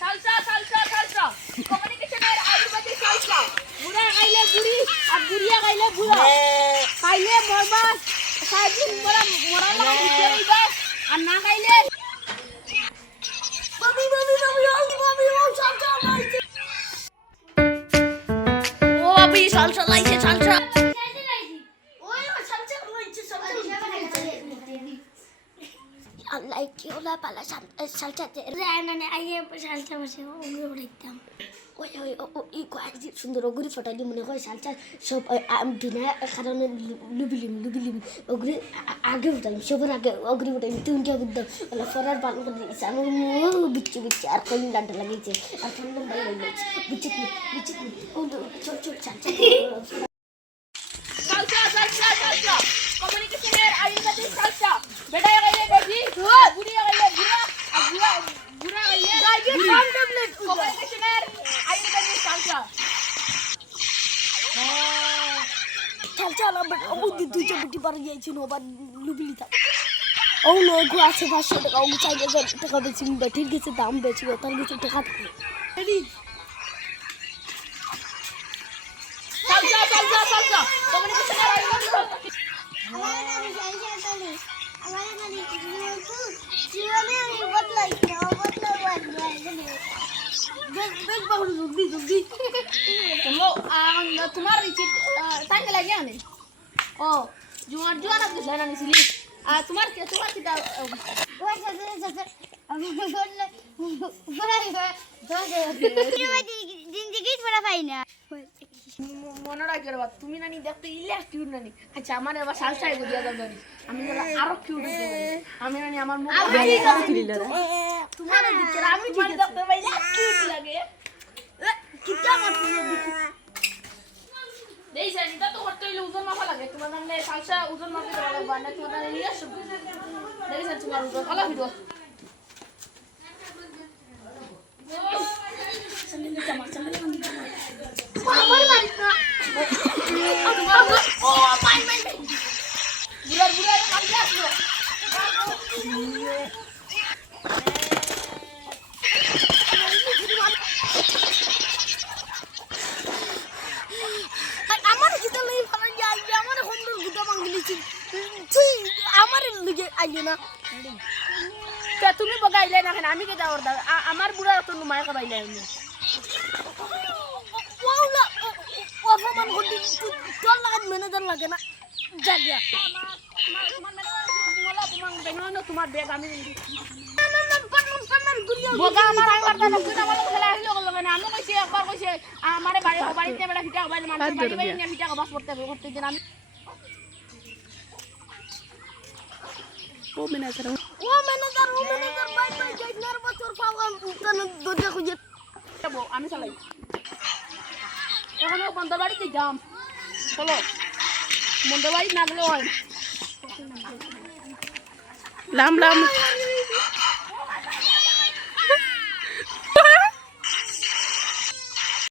salsa salsa salsa কমিউনিকেশনের Ayurvedic salsa বুড়া খাইলে বুড়ি আর বুড়িয়া খাইলে বুড়া খাইলে মরবা সারাদিন মরা লাগা আর না খাইলে বাবি বাবি বাবি বাবি ও সালসা লাইছে ও বাবি সালসা লাইছে salsa like you la pala salsa te rana ne aye salsa base ogre udaitaam ওই ওই এই কোয়াজি সুন্দর ওগুরি ফটালি মনে হয় সালসা সব বিনা কারণে লুবিলিম ওগুরি আগে উঠাইম সবার আগে ওগুরি উঠাইম তিনটা বুদ্ধম বলে ফরার বাল করে সামনে বিচ্ছি আর কোন ডান্ডা লাগিয়েছে আর ঠান্ডা ভালো লাগছে বিচ্ছি ও ছোট ছোট সালসা সালসা সালসা কমিউনিকেশনের আয়ুর্বেদিক সালসা বেটা গাইলে বেশি বুড়ি গাইলে বুড়া আর বুড়া গাইলে গাইলে ফার্ম ট্যাবলেট কমিউনিকেশনের আয়ুর্বেদিক সালসা salsa la বুদ্ধি দুইটা বুদ্ধি পার গিয়েছিল আবার লুবিলিতা ও লোক আছে 500 টাকা ও চাইলে টাকা বেশি ঠিক গেছে দাম বেশি তার কিছু টাকা থাকে রেডি সালসা সালসা সালসা কমিউনিকেশনের আয়ুর্বেদিক আমার নাম সালসা তালি আমার নাম জীবনে আমি বদলাই বেশ বহু জলদি লো তোমার রিচি টাইম লাগে আনে ও জুয়ার আপনি জানা নিছিলি তোমার কিটা ওই সাথে আমি বললে জিন্দেগি বড় পাই না মনে রাখবে বাবা তুমি নানি দেখতে ইলে কিউট নানি আচ্ছা আমার এবার সালসা এগো দিয়া দাও নানি আমি বলা আরো কিউট হইছে আমি নানি আমার মুখ তুলিলা তোমার দিকে আমি ঠিক দেখতে পাই না কিউট লাগে কিটা মারতে দেই জানি তা তো করতে হইলে ওজন মাপা লাগে তোমার নামে সালসা ওজন মাপতে ভালো বানা তোমার নামে নিয়ে আসো দেই জানি তোমার ওজন কলা ভিডিও আমার মারিস না ও মাই বুড়া কাছে আসলো আমার কিটা লই ভালো যাই আমার সুন্দর গুটা মাংলিছি তুই আমার লগে আইলে না তা তুমি বগাইলে না কেন আমি কে যাওয়ার দা আমার বুড়া তো নুমায় কাবাইলে আমি ওলা অপমান করতে তোর লাগাত ম্যানেজার লাগে না জায়গা তোমার বেগ আমি বগা আমার আইবার না তুই আমার খেলা হইলো গল না আমি কইছি একবার কইছি আমারে বাড়িতে বেলা ভিটা হবাই মানুষ বাড়ি নিয়ে ভিটা বাস করতে দিন আমি ও ম্যানেজার বাই গাইনার বছর পাওয়াম তন দরজা খুঁজে যাবো আমি চালাই এখন বন্ধ বাড়িতে যাম চলো বন্ধ বাড়ি না গেলে হয় লাম